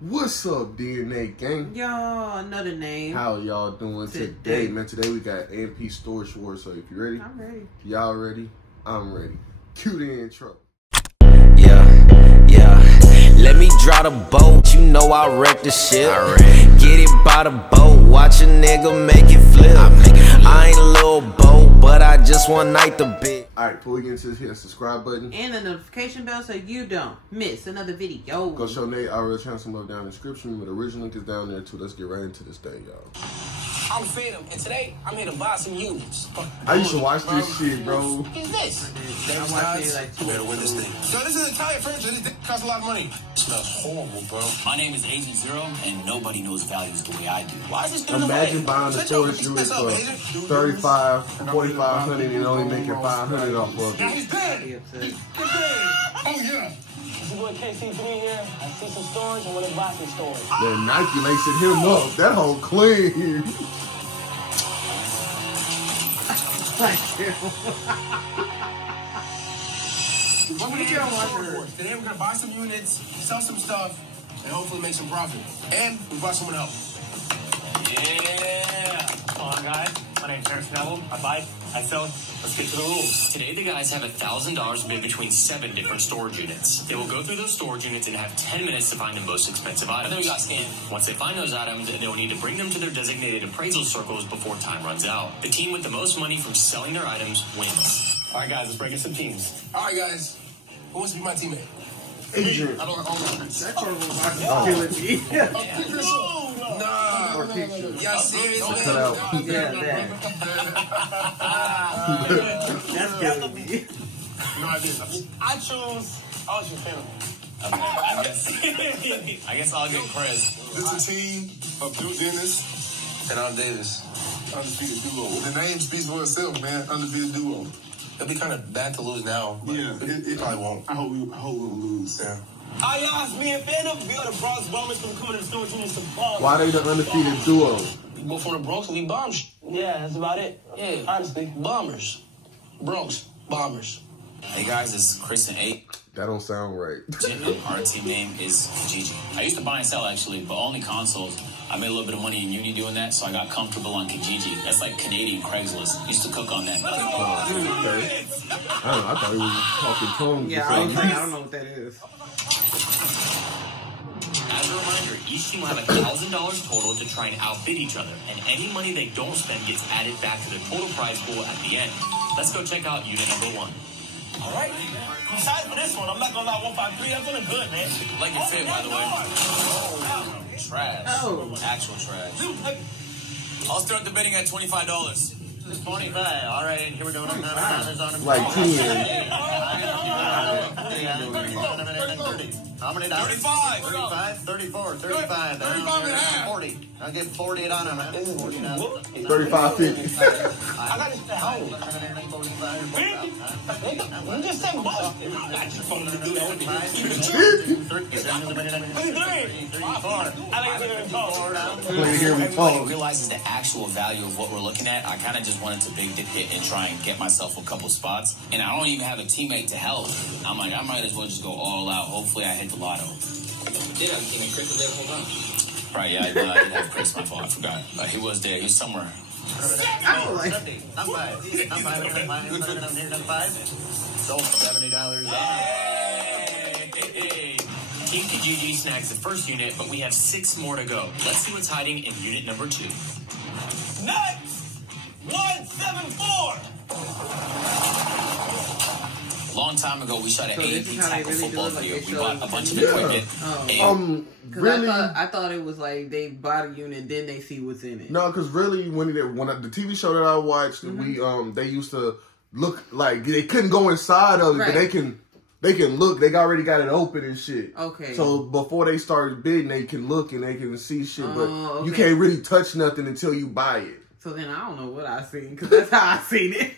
What's up, Dre&NaeYT gang? Y'all, another name. How y'all doing today, man? Today we got A&P Storage Wars, so if you ready? I'm ready. Y'all ready? I'm ready. Cue the intro. Yeah. Let me draw the boat, you know I wreck the ship. Get it by the boat, watch a nigga make it flip. I ain't a little boat, but I just one night the bit. Alright, before we get into this, hit that subscribe button. And the notification bell so you don't miss another video. Go show Nate our real channel some love down in the description, but the original link is down there too. Let's get right into this thing, y'all. I'm Phantom, and today I'm here to buy some units. I used to watch this shit, bro. What is this? I watched it like 2 better win this thing. So this is Italian furniture. This costs a lot of money. It smells horrible, bro. My name is Agent Zero, and nobody knows values the way I do. Why is this thing Imagine buying the storage unit for $35, $4,500 and only making $500 off of Now it. he's dead. He's dead. Oh, yeah. This boy KC3 here. I see some storage. I want to buy some storage. Then Nike lacing him up. That whole clean. Today we're gonna buy some units, sell some stuff, and hopefully make some profit. And we brought someone else. Yeah! Come on, guys. My name's Terrence Neville. I buy, I sell. Let's get to the rules. Today, the guys have $1,000 bid between 7 different storage units. They will go through those storage units and have 10 minutes to find the most expensive items. And then we got scanned. Once they find those items, they will need to bring them to their designated appraisal circles before time runs out. The team with the most money from selling their items wins. All right, guys. Let's break into some teams. All right, guys. Who wants to be my teammate? Adrian. I don't own That's what was killing me. Nah. Or picture. Y'all serious, man? Cut out. Yeah, that. That's killing me. No, I didn't. I choose Phantom. I guess I'll get Chris. This is a team of Drew Dennis and I'm Davis. Undefeated duo. The name speaks for itself, man. Undefeated duo. It'd be kind of bad to lose now. But yeah, it probably won't. I hope we'll lose. Yeah. Hi, y'all. It's me and Phantom. We are the Bronx Bombers from coming to the storage units to bomb. Why they the undefeated duo? We both from the Bronx and we bombs. Yeah, that's about it. Yeah. Honestly. Bombers. Bronx. Bombers. Hey guys, this is Chris and 8. That don't sound right. Our team name is Kijiji. I used to buy and sell actually, but only consoles. I made a little bit of money in uni doing that, so I got comfortable on Kijiji. That's like Canadian Craigslist. Used to cook on that. Okay. I thought he was talking tongues. Yeah, I was like, I don't know what that is. As a reminder, each team will have $1,000 total to try and outbid each other, and any money they don't spend gets added back to the total prize pool at the end. Let's go check out unit number 1. All right. I'm excited for this one. I'm not going to lie. 153. I'm feeling good, man. Like your fit, by the way. Trash. Oh. Actual trash. I'll start the bidding at $25. 25. All right, here we go. Like 10. How many dollars? 35. 35, 34, 35. 35 and a half. 40. I'll give 40 on them. 35.50. I got this house. You just said both. I just wanted to do that with Nobody realizes the actual value of what we're looking at. I kind of just wanted to big dip hit and try and get myself a couple spots. And I don't even have a teammate to help. I'm like, I might as well just go all out. Hopefully I hit the lotto. Yeah, I think Chris was there the whole time. Right, yeah, I did have Chris. My fault. I forgot. He was there. He was somewhere. I don't like Sold $70. Hey. Team Kijiji snags the first unit, but we have 6 more to go. Let's see what's hiding in unit number 2. Next, 174. A long time ago, we shot an So this A&P is how they tackle really football do it, like video. they We bought show a bunch of the equipment. Because Really? I thought it was like they buy the unit, then they see what's in it. No, because really, when the TV show that I watched, they used to look like they couldn't go inside of it, but they can look. They already got it open and shit. Okay. So before they started bidding, they can look and they can see shit, but okay. you can't really touch nothing until you buy it. So then I don't know what I seen, because that's how I seen it.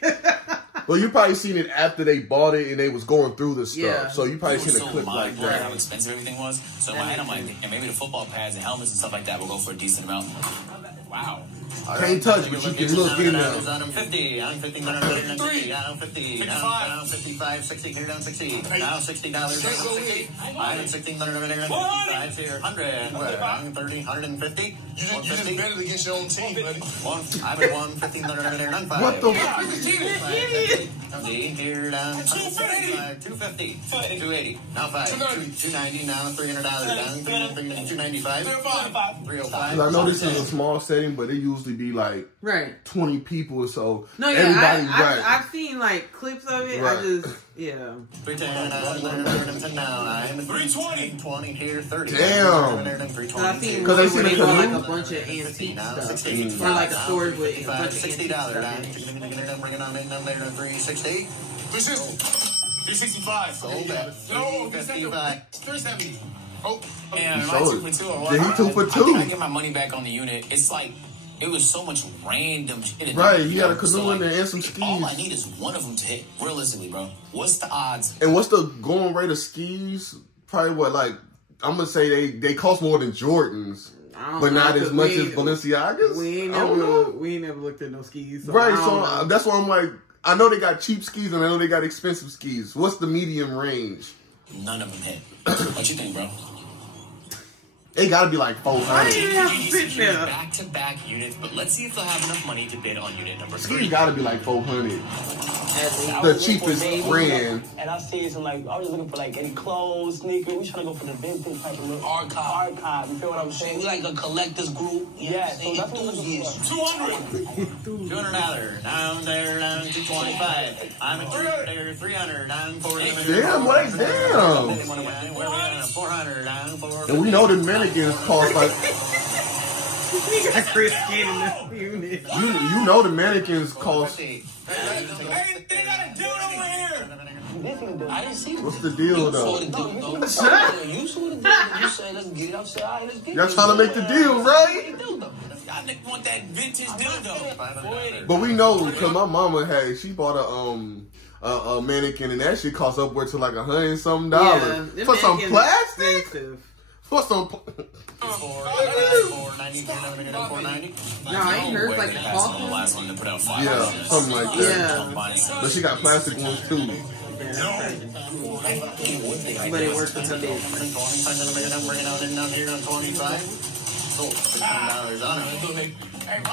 Well, you probably seen it after they bought it and they was going through the stuff. Yeah. So you probably seen a so clip like mindful of that. how expensive everything was. So in my head, I'm like, and maybe the football pads and helmets and stuff like that will go for a decent amount. Wow. Can't touch, but you can look in there. I'm 50. I'm 50. I'm 50. I'm 50. 55. 55. 60. Clear down 60. Now $60. I'm 60. 100 here. 100. I'm 30. 150. You just betted against your own team, buddy. I'm at 150. What the fuck? Here down 250. 280. Now 5. 290. Now $300. Down 295. 305. I know this is a small setting, but it usually be like 20 people or so. No, yeah, I've seen like clips of it. Right. I just 310 now. I'm 320. 20 here. 30. Damn. I've seen because they see like the a bunch of antique stuff, or like a store with a bunch of antique stuff. Bring it on in there. 360. 365. Sold that. No, 355. 370. Oh, and He my sold 2 it. for 2. Yeah, he 2 for 2. I think I get my money back on the unit. It's like it was so much random shit. Right, you got a canoe in there and some skis. All I need is one of them to hit. Realistically, bro, what's the odds? And what's the going rate of skis? Probably what, like, I'm gonna say they cost more than Jordans, but not as much as Balenciagas. We ain't never looked at no skis. So right, so that's why I'm like, I know they got cheap skis and I know they got expensive skis. What's the medium range? None of them hit. What you think, bro? It gotta be like 400. Back-to-back units, but let's see if they'll have enough money to bid on unit number 3. Skis gotta be like 400. The cheapest brand. And I see some like, I was just looking for like any clothes, sneakers. We trying to go for the vintage type of look. Archive. You feel what I'm saying? We like a collector's group. Yeah, so that's what we're looking for. $200. Down there, down to 25. I'm at 300. Down 40. Damn, like damn. 400. Down 400. And we know the mannequins cost like. We got Chris Skin in this unit. You know the mannequins cost. Hey, they got a dude over here. I didn't see What's the deal though? You saw the deal. You say let's get it. I said, all right, let's get it. Y'all trying to make the deal, right? I want that vintage dildo. But we know because my mama she bought a mannequin and that shit cost upwards to like $100 and something dollars for some plastic. Expensive. For some. $490. No, I ain't heard like the cost. The last one to put out 5. Yeah, something like that. Yeah. But she got plastic ones too. But it works for some days.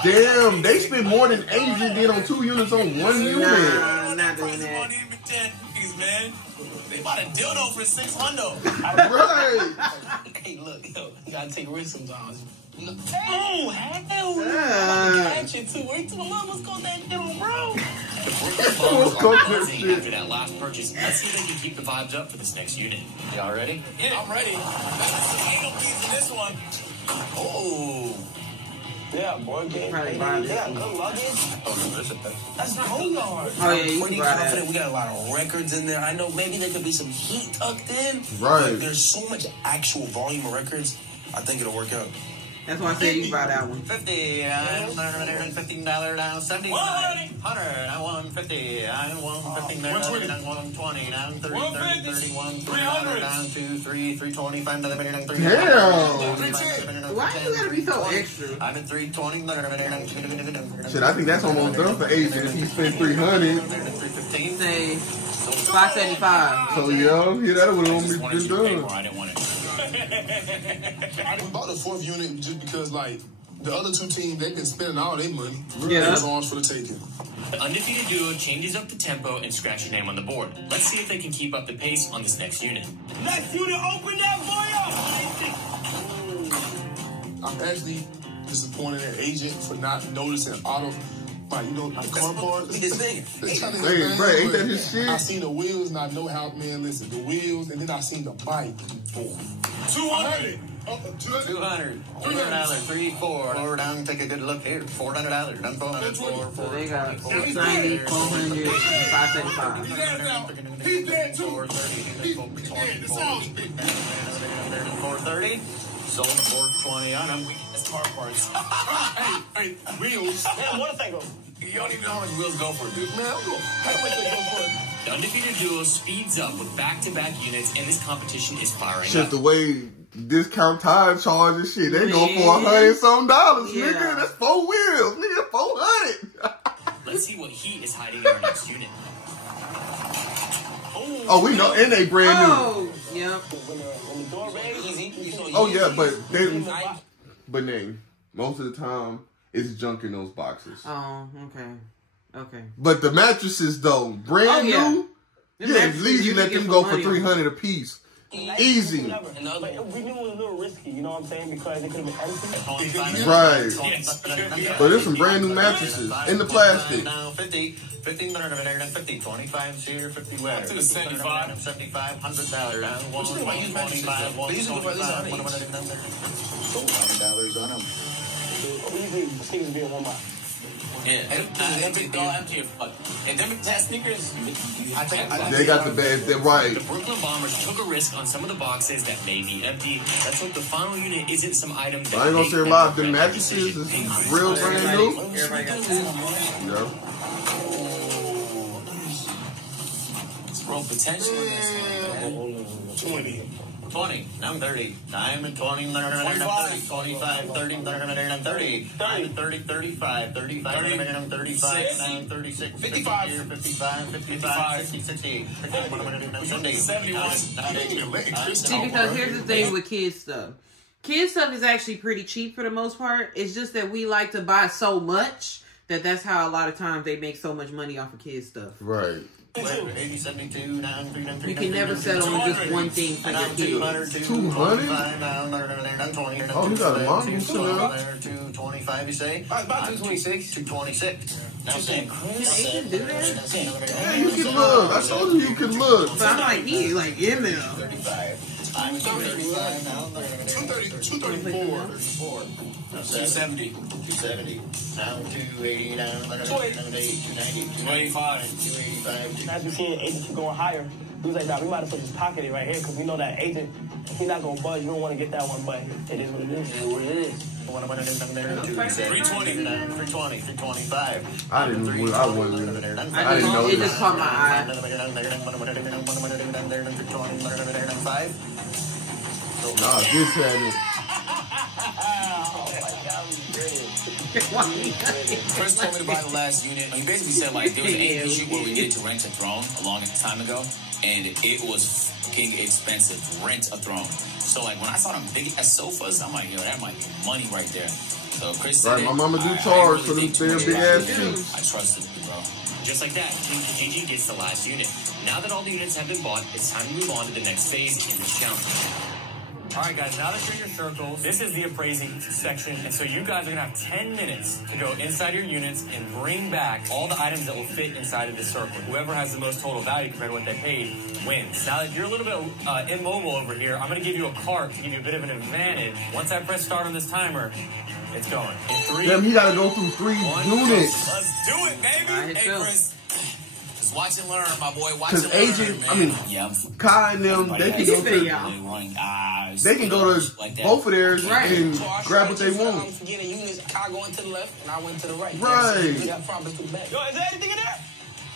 Damn, they spent more than Asian did on 2 units on 1 unit. Nah, not doing that. Man. They bought a dildo for $600. Right. Hey, look, yo, you gotta take risks sometimes. Oh, hell no. Catch it too. Wait till the love. What's called that dildo, bro? After that last purchase, let's see if they can keep the vibes up for this next unit. Y'all ready? Yeah, I'm ready. Ain't no piece in this one. Oh. Yeah, boy, game. Yeah, good luggage. That's not hold on. Oh, yeah, you Pretty can buy that. confident. We got a lot of records in there. I know maybe there could be some heat tucked in. Right. But there's so much actual volume of records. I think it'll work out. That's why I said you can buy that one. $50. I'm $15 down. 70. 100. I'm 150. I'm 150. I'm 120. I'm 30. 31. 300. Down 2, 3, 320. 5. Damn. Why you gotta be so extra? I'm at 320. Shit, I think that's almost done for Asian if he spent 300. 315. Say 575. So yeah, that would have been done. I didn't want it. We bought the 4th unit just because, like, the other 2 teams, they've been spending all their money. Yeah. It's ours for the taking. The undefeated duo changes up the tempo and scratch your name on the board. Let's see if they can keep up the pace on this next unit. Next unit, open that boy up. I'm actually disappointed at agent for not noticing auto. Like, you know, the car part. His thing. Hey, bro, ain't that his shit? I seen the wheels and I know how, man, listen, the wheels, and then I seen the bike. 200. 200. $300. 3, 4. Lower down. Take a good look here. $400. Done 400. 4, So they got 690, 400, and 575. He's dead too. 430. 430. Sold 420 on them. That's car parts. Hey, wheels. Damn, what a thing of. You don't even know how much wheels go for, dude. Man, how much they go for? The undefeated duo speeds up with back-to-back units, and this competition is firing Shit, up. the way discount tire charge and shit. They go for $100-some, nigga. That's 4 wheels, nigga. 400. Let's see what heat is hiding in our next unit. Oh, we know, and they brand new. Oh, yep. Oh yeah, but name most of the time it's junk in those boxes. Oh, okay. But the mattresses though, brand new. Yeah, at least you let them go for $300 a piece. Easy. We knew it was a little risky, you know what I'm saying? Because it could have been empty. Right. But there's some brand new mattresses in the plastic. 50, 50, 25 here, 50 where? 75. $100. What you think about used mattresses? They usually go for this on $100 on them. Easy, sneakers being one box. Yeah, they're all empty. And them test sneakers, They got the bad, they're right. The Brooklyn Bombers took a risk on some of the boxes that may be empty. Let's hope the final unit isn't some items that I ain't gonna say a lot. The mattresses is real brand new. Everybody got Yeah. it's real potential in this one, man. 20. Now 30. I'm at 20. 25. 25. 30. 30. 30. 35. 35. 35. 36. 55. 55. 55. 60. 60. 71. See, because here's the thing with kids stuff. Kids stuff is actually pretty cheap for the most part. It's just that we like to buy so much that's how a lot of times they make so much money off of kids stuff. Right. 80, 72, You can never settle on just one thing for your kids. 200? Oh, you got a mom, 225, you say? About 226. 226. Now I'm saying, They can do that. Yeah, you can look. I told you can look. But I'm like, he like in there. 35. I'm 235 now. 234. 270. 270. Now 280. Now 280. 290. 285. 285. As we see an agent keep going higher, we was like, nah, we might have put this pocket in right here because we know that agent, he's not going to budge. We don't want to get that one, but it is what it is. It is what it is. 320. 320. 325. I didn't know It just caught my eye. Nah, good training. Chris told me to buy the last unit. He basically said, like, there was an APG where we needed to rent a throne a long time ago, and it was fucking expensive to rent a throne. So, like, when I saw them big ass sofas, I'm like, yo, that might be money right there. So Chris said, right, my mama do charge for them damn big ass seats. I trusted you, bro. Just like that, King Kijiji gets the last unit. Now that all the units have been bought, it's time to move on to the next phase in this challenge. All right, guys, now that you're in your circles, this is the appraising section. And so you guys are going to have 10 minutes to go inside your units and bring back all the items that will fit inside of the circle. Whoever has the most total value compared to what they paid wins. Now that you're a little bit immobile over here, I'm going to give you a cart to give you a bit of an advantage. Once I press start on this timer, it's going. In 3, Damn, he gotta go through 3 units. Let's do it, baby. Hey, Chris. Just watch and learn, my boy. Watch Cause and learn, agent, man. I mean, Kai and them, they can go to, they can go to both of theirs and grab what they want. Forgetting units, Kai going to the left and I went to the right. Right. Yo, is there anything in there?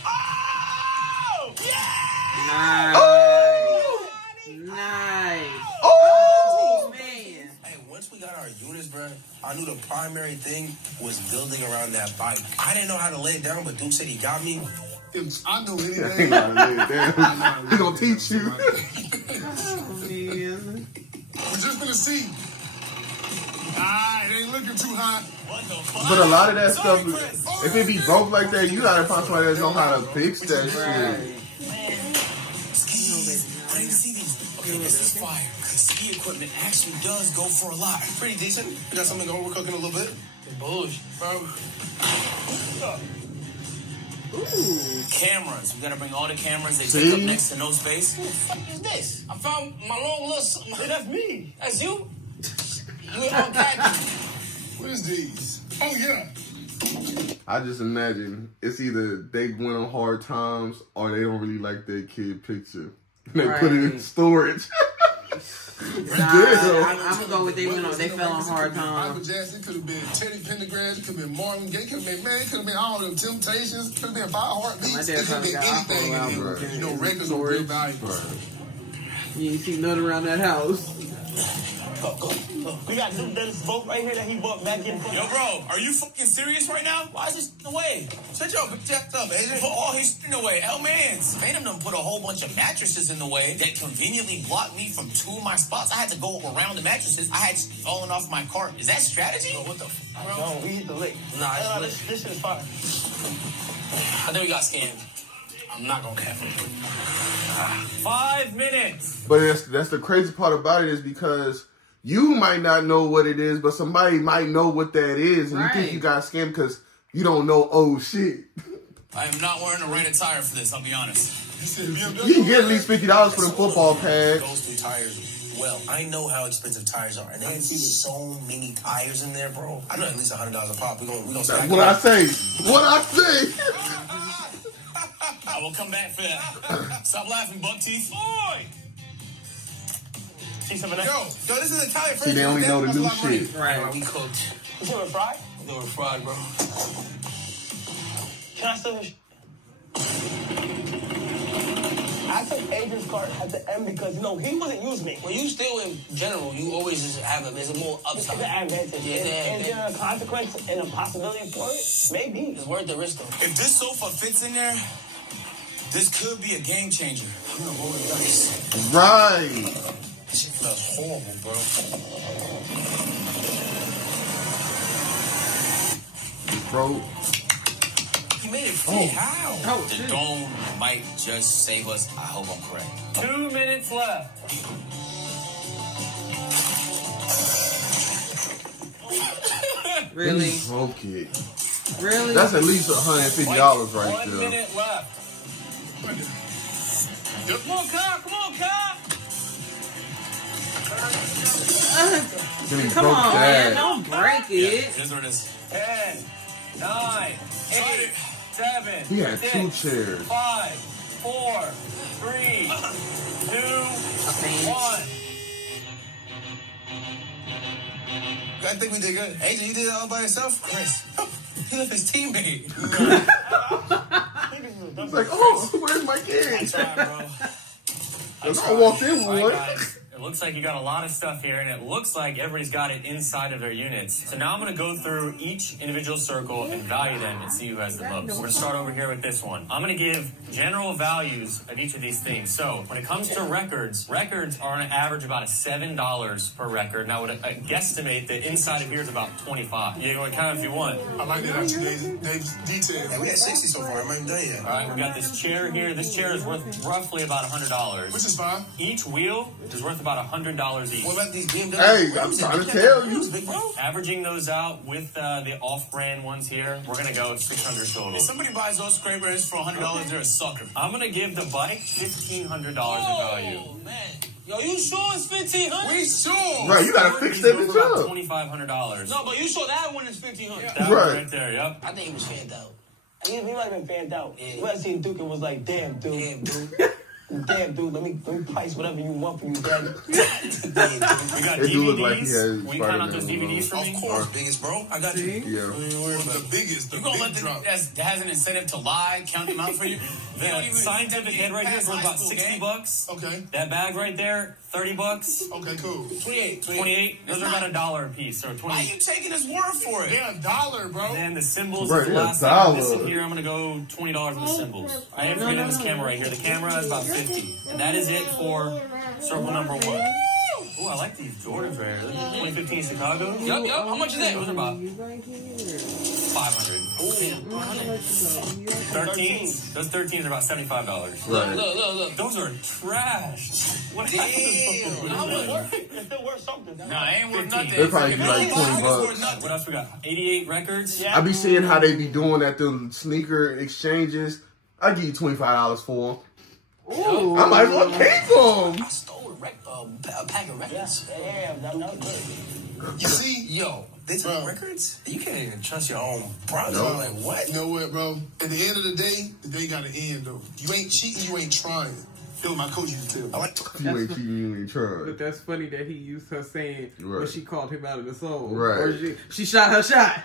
Oh! Yeah! Oh! Nice. Oh! Man. Hey, once we got our units, bro, I knew the primary thing was building around that bike. I didn't know how to lay it down, but Duke said he got me. I know He anything. gotta lay it down. He gonna teach you. We're just gonna see. It ain't looking too hot. But a lot of that stuff, if it be broke like that, you gotta find somebody that know how to fix that shit. Okay, this is fire. Ski equipment actually does go for a lot. Pretty decent. We got something going. We're cooking a little bit. Bullshit, bro. Ooh. Cameras. We gotta bring all the cameras. They See? take up next to no space. What the fuck is this? I found my long little... Hey, that's me. That's you? You unpacked. What is these? Oh, yeah. I just imagine it's either they went on hard times or they don't really like their kid picture. They put it in storage. I'm gonna go with they fell on hard Michael times. Jackson, could have been Teddy Pendergrass, it could have been Marvin Gaye, could have been, man, it could have been all them Temptations, could have been 5 Heartbeats, My it dad could have probably been got anything. Apple And album. then, you know, records were real valuable. You ain't see nothing around that house. Go. We got Duke Dennis boat right here that he bought back in. Yo, bro, are you fucking serious right now? Why is this in the way? Shut your jacked up, Adrian. Put all his in the way. Hell, man. Phantom done put a whole bunch of mattresses in the way that conveniently blocked me from 2 of my spots. I had to go around the mattresses. I had fallen off my cart. Is that strategy? Bro, what the fuck, bro? No, we hit the lick. Nah, This shit is fine. I think we got scammed. I'm not gonna cap it. 5 minutes. But that's the crazy part about it is because you might not know what it is, but somebody might know what that is, and you think you got scammed because you don't know. Oh shit! I am not wearing the right attire for this. I'll be honest. You can get at least $50 for the football pads. Goes through tires. Well, I know how expensive tires are, and they see so many tires in there, bro. I know at least $100 a pop. We gonna That's what I say. What I say. I will come back for that. Stop laughing, buck teeth. Boy! See some of that? Yo, this is Italian. See, they only know the new shit. Right, we cooked. You see what fried? They were fried, bro. Can I still? I took Adrian's card at the end because, he wasn't using me. Well, you still, in general, you always just have there's a more It's upside. an advantage. Yeah, Is there a consequence and a possibility for it? Maybe. It's worth the risk, though. If this sofa fits in there, this could be a game changer. I'm gonna roll the dice. Right. This shit smells horrible, bro. Bro. He made it fit. How? The dome might just save us. I hope I'm correct. 2 minutes left. Really? He broke it. Really? That's at least $150 right 1 there. minute left. Come on, Kyle. Come on, Kyle. Then he Come broke on, that. man. Don't break it. Here's what it is. 10, 9, 8, 7, He had 6, 2 chairs. 5, 4, 3, 2, 1. I think we did good. AJ, you did it all by yourself? Chris. He left his teammate. It's like, oh, where's my I kid? tried, bro. I walked in All with right, one. guys. It looks like you got a lot of stuff here, and it looks like everybody's got it inside of their units. So now I'm going to go through each individual circle and value them and see who has the most. We're going to start over here with this one. I'm going to give general values of each of these things. So when it comes to records are on an average about $7 per record. And I would guesstimate that inside of here is about 25. You can count if you want. I like that actually. They detailed. Hey, we had 60 so far. I'm not even done yet. All right, we got this chair here. This chair is worth roughly about $100. Which is fine. Each wheel is worth about $100 each. What about these BMWs? Hey, I'm trying to tell you. Big bro. Averaging those out with the off-brand ones here, we're going to go at $600 total. If somebody buys those scrapers for $100, they're a sucker. I'm going to give the bike $1,500 in value. Oh, man. Yo, you sure it's $1,500? We sure. Right, you gotta fix that bitch about up. $2,500. No, but you sure that one is $1,500? That Right. one right there, yep. I think he was fanned out. He might have been fanned out. Yeah. We might have seen Duke and was like, damn, dude. Damn, dude. Damn, dude, let me price whatever you want from you, daddy. We got It do look like he DVDs. has We count out those Spider-Man DVDs for me? Of course, biggest bro. I got you. Yeah. The biggest, the You gonna let big the drop. that has an incentive to lie, count them out for you? They don't The even scientific head right here is worth about High school, $60. Okay. That bag right there, $30. Okay, cool. 28. 28. Those are about $1 a piece. So Why 20. are you taking his word for it? They're $1, bro. And the symbols Right, is the yeah, last thing I'm missing $1. here. I'm going to go $20 on the symbols. I am forgetting this camera right here. The camera is about $50. And that is it for circle number 1. Ooh, I like these Jordans right here. 2015 Chicago. Yup. How much is that? Those are about 500. 13s. Those 13s are about $75. Right. Look. Those are trash. What Damn. happened? It's still worth something. Nah, it ain't worth nothing. They probably be like $20. What else we got? 88 records. Yeah. I be seeing how they be doing at the sneaker exchanges. I give you $25 for them. Ooh. I might as well keep them. I stole a pack of records. Damn, that was good. You see? Yo, they took Bro. records? You can't even trust your own brother. No. I'm like, what? You know what, bro? At the end of the day got to end, though. You ain't cheating, you ain't trying. Feel what my coach used to tell me. I like You ain't cheating, you ain't trying. But that's funny that he used her saying when Right. she called him out of the soul. Right. Or she shot her shot.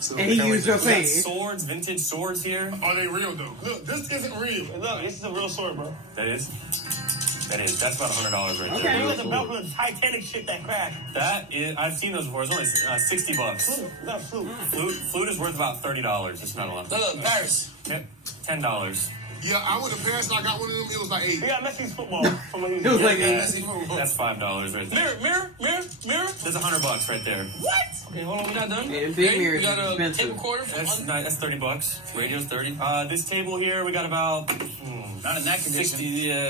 So, And he used her We got saying. swords, vintage swords here. are they real, though? Look, this isn't real. Look, this is a real story, bro. That is. That's about $100 right Okay. there. You got the belt of the Titanic shit that crashed. That is, I've seen those before. It's only $60. That flute. Flute is worth about $30. It's not a lot. Look, Paris. Yep, $10. Yeah, I went to Paris and I got one of them. It was like $8. We got Messi's football. It was like That's $5 right there. Mirror. There's $100 right there. What? Okay, hold on, we not done. Yeah, big mirror We is got a expensive. table quarter. That's $30. Radio's 30. This table here, we got about Not in that condition.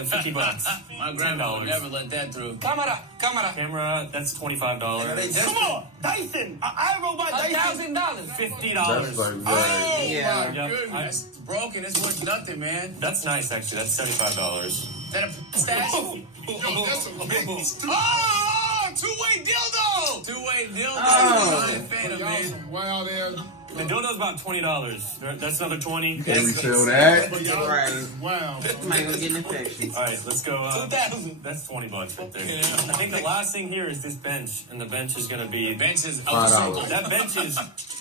50 bucks. My grandma would $10. never let that through. Camera, that's $25. Come on, Dyson. I wrote my Dyson. $50. That's like, Oh Yeah. my Yep. goodness. It's broken. It's worth nothing, man. That's nice, actually. That's $75. Is that a stash? Yo, that's amazing. Oh, two-way dildo. Two-way dildo. Oh. I'm a fan of Y'all man. some wild ass. The dildo's about $20. That's another $20. can't resell that. Right. Wow. Might go get an infection. All right, let's go. 2,000. That's $20 right there. Yeah. I think the last thing here is this bench, and the bench is gonna be Bench is $5. that bench is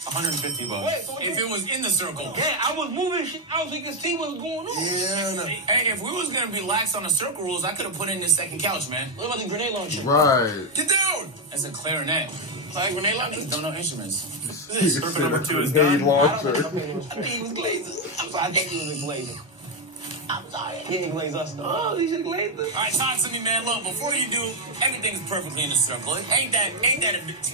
$150. If it was in the circle. Yeah, I was moving shit out so you can see what's going on. Yeah. No. Hey, if we was gonna be lax on the circle rules, I could have put in this second couch, man. What about the grenade launcher? Right. Get down. That's a clarinet. Like grenade launcher? Don't know instruments. Circle number 2 is Grenade done. launcher. I think he was glazing. I'm sorry, I think he was glazing. I'm sorry. He didn't glaze us though. Oh, he should glaze us. All right, talk to me, man. Look, before you do, everything's perfectly in the circle. Ain't that a big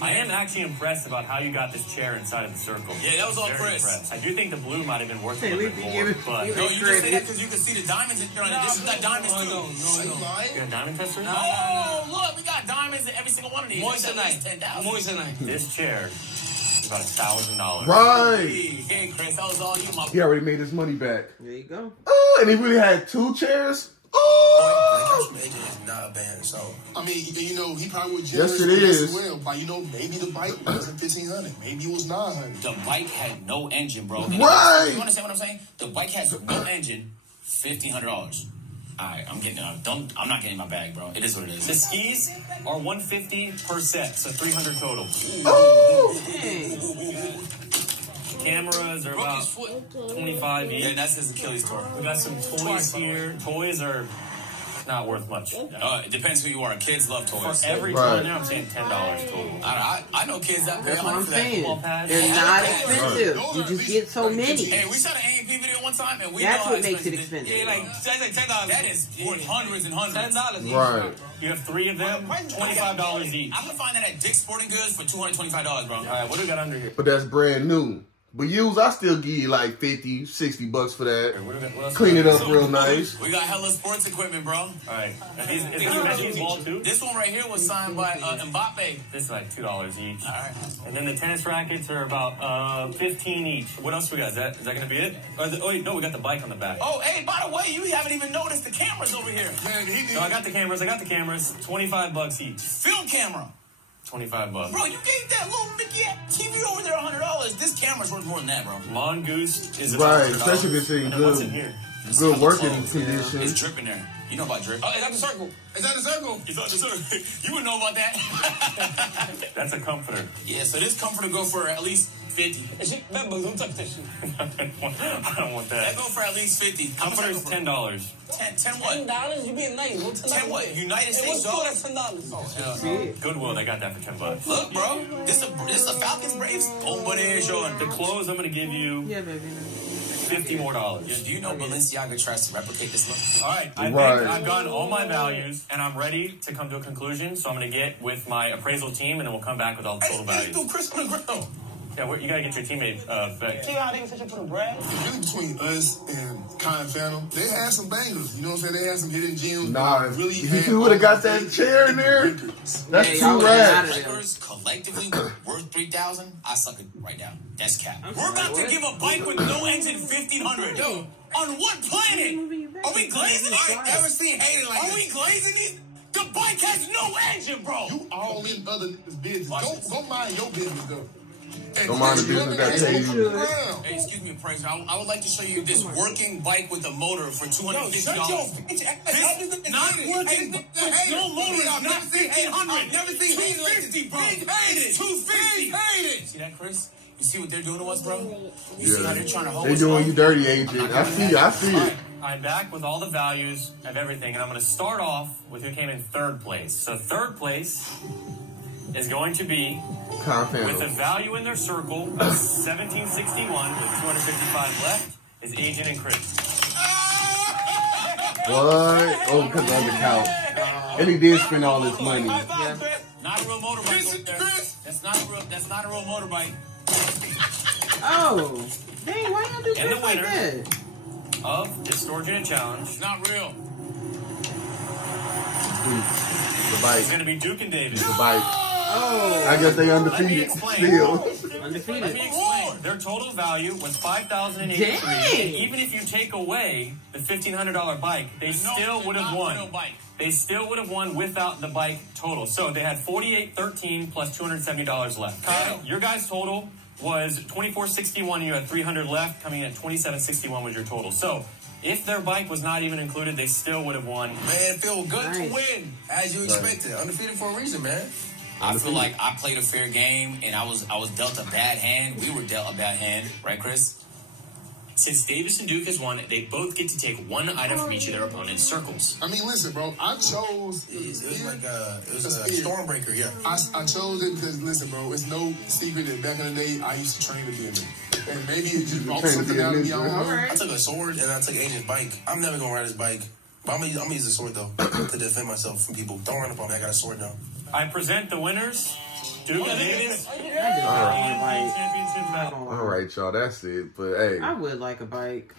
I am actually impressed about how you got this chair inside of the circle. Yeah, that was all Very Chris. impressed. I do think the blue might have been worth a Hey, little we bit can more, give it- but give No, it- you just say that because you can see the diamonds in here. In addition to that diamonds too. you got a diamond tester? Oh, look, we got diamonds in every single one of these. Moissanite. 10,000. Moissanite. This chair is about $1,000. Right. Hey, Chris, that was all you, my He already made his money back. There you go. Oh, and he really had 2 chairs. Oh. Agent is not a band, so I mean, you know, he probably was Yes, generous it with this is. as well. But you know, maybe the bike wasn't 1,500. Maybe it was 900. The bike had no engine, bro. Right. You understand what I'm saying? The bike has no engine, $1,500. All right, I'm not getting my bag, bro. It is what it is. The skis are $150 per set, so $300 total. Cameras are about $25 each. Yeah, that's his Achilles tour. We got some toys here. Toys are not worth much. It depends who you are. Kids love toys. For every Right. toy now, I'm saying $10 total. I know kids that pay That's what I'm for that. saying. Football pads. They're not expensive. Those You are at just least get so many. Hey, we shot an A&P video one time, and we That's know what how makes it expensive expensive. That's like $10. That is worth hundreds and hundreds. $10. Right. You have 3 of them, $25 each. I'm gonna find that at Dick's Sporting Goods for $225, bro. All right, what do we got under here? But that's brand new. But used, I still give you like 50, 60 bucks for that. What do we got? What else Clean we it got? up real nice. We got hella sports equipment, bro. All right. Is this Messi's ball too? This one right here was signed by Mbappe. This is like $2 each. All right. And then the tennis rackets are about 15 each. What else we got? Is that gonna be it? Oh wait, no, we got the bike on the back. Oh, hey, by the way, you haven't even noticed the cameras over here. Man, he No, I got the cameras. $25 each. Film camera. $25. Bro, you gave that little Mickey TV over there $100. This camera's worth more than that, bro. Mongoose is Right, about $100. especially if it's in And then what's in good, here? good working It's condition. dripping there. You know about drip. Oh, is that the circle? Is that the circle? It's on the circle. You would know about that. That's a comforter. Yeah, so this comforter go for at least 50. Remember, don't touch that shit. I don't want That that. go for at least 50. Comforter's $10. 10 what? $10? You being nice. What $10? 10 what? United Hey, States what's dollars? $10? Goodwill, they got that for $10. Look, bro. This a Falcons Braves. Oh, but it is showing. The clothes, I'm gonna give you Yeah, baby. $50 more. Do you know Balenciaga tries to replicate this look? All right, I think Right. I've gotten all my values, and I'm ready to come to a conclusion. So I'm gonna get with my appraisal team, and then we'll come back with all the Hey, total let's values. do Chris on the ground. Yeah, you gotta get your teammate back. See how they can set you for the bread? Really between us and Kai and Phantom, they had some bangers. You know what I'm saying? They had some hidden gems. Nah, They really if you would have got that chair in there, that's Yeah, y'all 2 ran out racks. of there. Records collectively worth 3,000. I suck it right now. That's cap. We're about to give a bike with no engine 1,500. Yo, on what planet? Are we glazing it? I ain't never seen hating like this. Are we glazing these? The bike has no engine, bro. You all in other niggas' business. Go mind your business, though. And Don't mind the business that pay you. Hey, excuse me, Appraiser. I would like to show you this working bike with a motor for $250. This not working with no motor is not $1,500. I've never seen $250, bro. It's $250. See that, Chris? You see what they're doing to us, bro? You see how they're trying to hold They us doing up? you dirty, agent. I see it. I'm back with all the values of everything, and I'm going to start off with who came in third place. So third place is going to be with a value in their circle of 1761 with 265 left is Agent and Chris. What? Oh, because on the couch. And he did spend all his money. Yeah. Not a real motorbike. That's not a real motorbike. Oh, dang! Why y'all do And the stuff like winner that? of this Storage Unit Challenge, Not real. The bike. is going to be Duke and Davis. The bike. Oh, I guess they undefeated still. Let me undefeated. explain. Their total value was $5,083. Dang. Even if you take away the $1,500 bike, they still would have won. They still would have won without the bike total. So they had $48.13 plus $270 left. Kyle, your guys' total was $24.61. You had $300 left. Coming in at $27.61 was your total. So if their bike was not even included, they still would have won. Man, feel good Nice. to win, as you expected. Undefeated for a reason, man. I feel like I played a fair game, and I was dealt a bad hand. We were dealt a bad hand, right, Chris? Since Davis and Duke has won, they both get to take one item from each of their opponent's circles. I mean, listen, bro. I chose. It was like a Stormbreaker, yeah. I chose it because, listen, bro, it's no secret that back in the day, I used to train to be a ninja. And maybe it just brought something out of me. I don't know. I took a sword and I took Agent's bike. I'm never gonna ride his bike. But I'm gonna use the sword though to defend myself from people. Don't run up on me. I got a sword now. I present the winners, Duke and Davis. All right, y'all. That's it. But hey, I would like a bike.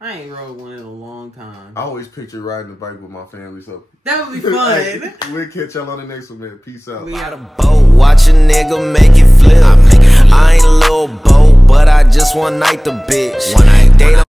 I ain't rode one in a long time. I always picture riding a bike with my family. So That would be fun. Hey, we'll catch y'all on the next one, man. Peace out. Out of boat, watch a nigga make it flip. I ain't a little boat, but I just one night the bitch. One night.